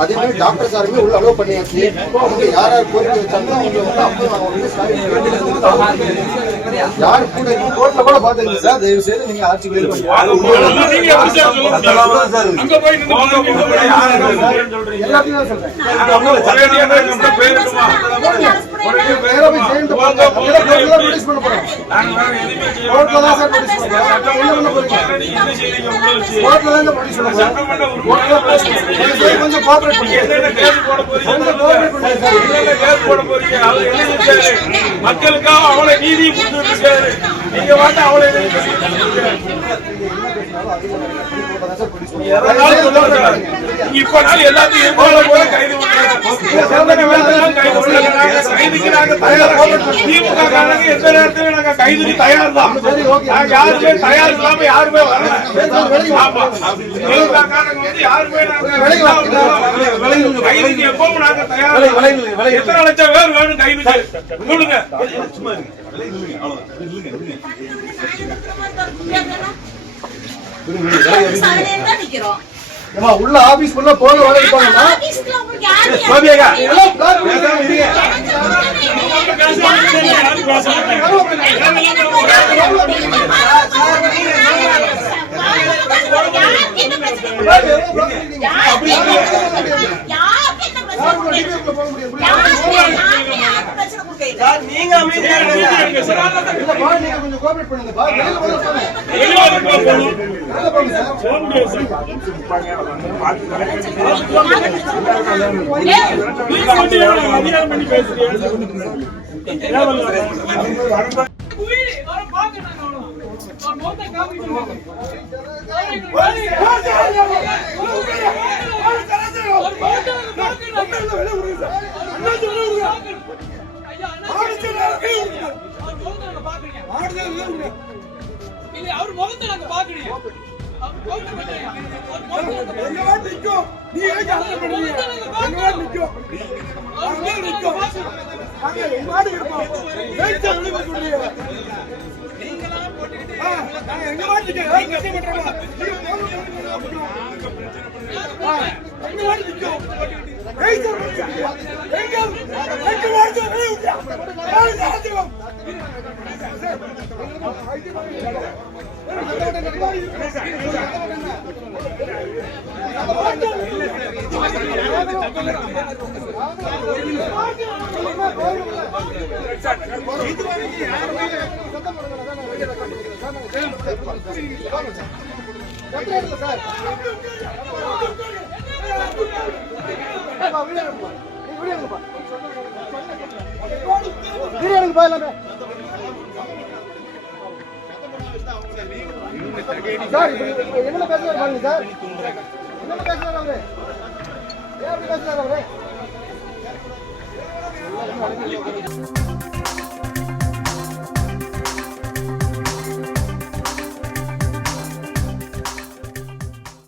அதே மாதிரி டாக்டர் சாருமே உள்ள அலோவ் பண்ணியாச்சு. அவங்க யார் யார் கோரிக்கை வச்சாங்களோ யாரு கூட கோர்ட்ல கூட பாத்துங்க சார். தயவு செய்து நீங்க ஆட்சி மக்களுக்காக அவளை நீதி நீங்க வாட்ட அவளை இப்ப நாள் எல்லாத்தையும் கைது திமுக காரங்க எந்த நேரத்துல நாங்க கைதுக்கு தயார் தான். யாருமே தயார் இல்லாம யாருமே வரல. யாருமே கைதுக்கு எப்பவும் நாங்க தயார். எத்தனை லட்சம் பேர் வேணும் கைதுக்கு சொல்லுங்க. உள்ள ஆபீஸ் உள்ள போக வளர்ப்பாங்கன்னா நீங்க கொஞ்சம் கோஆபரேட் பண்ணுங்க. அவர் முகத்தை நாங்க பாக்குறீங்க. என்ன பேசுறாரு சார்? என்ன பேசுறாரு அவரு? ஏன் அப்படி பேசுறாரு அவரு?